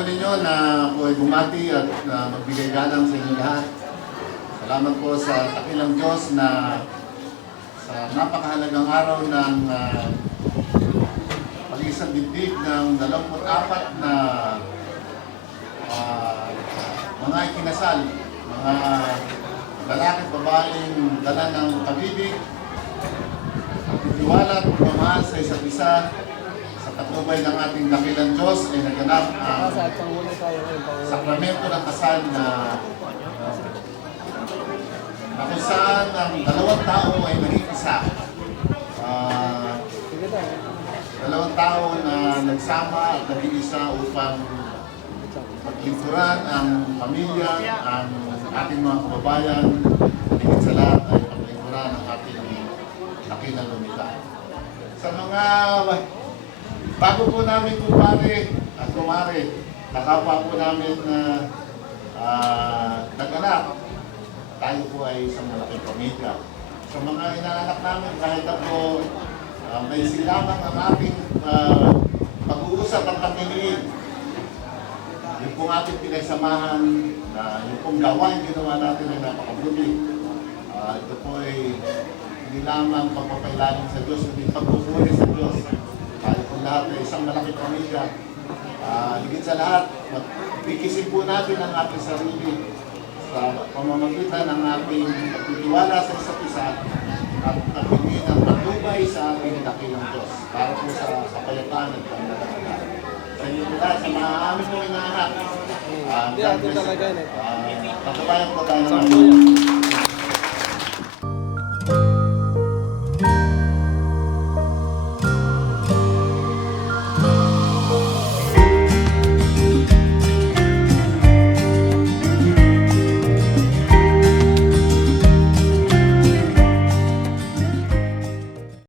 po ninyo na po ay bumati at magbigay galang sa inyo lahat. Salamat po sa takilang Diyos na sa napakahalagang araw ng pag-isang dibdib ng 24 na mga ikinasal, mga lalaki at babaeng dala ng pag-ibig, pagtitiwala at pagmamahal sa isa't isa. Sa patnubay ng ating dakilang Diyos ay naganap ang sakramento ng kasal na kung saan ang dalawang tao ay naging isa. Dalawang tao na nagsama at naging isa upang paglingkuran ang pamilya, ang ating mga kababayan, higit sa lahat ay paglingkuran ang ating dakilang lumikha. Sa mga bago po namin kumpare at kumare, nakapa po namin na nag-anak, tayo po ay isang malaking pamilya. Sa mga inaanak namin, kahit ako may silamang ang ating pag-uusap at pagkiliin, yung pong ating pinagsamahan, yung pong gawain ginawa natin ay napakabuti. Ito po ay hindi lamang pagpapailalim sa Diyos, hindi pagpupuri sa Diyos. Tayo po lahat ay isang malaking pamilya. Higit sa lahat, bikisin po natin ang ating sarili sa pamamagitan ng ating pagtitiwala sa isa't isa at pagtingin ng patnubay sa ating dakilang Diyos para po sa kapayapaan at pangalagaan. Sa inyo po lahat, sa mga amin po inaanak, pagkabayan po tayo ng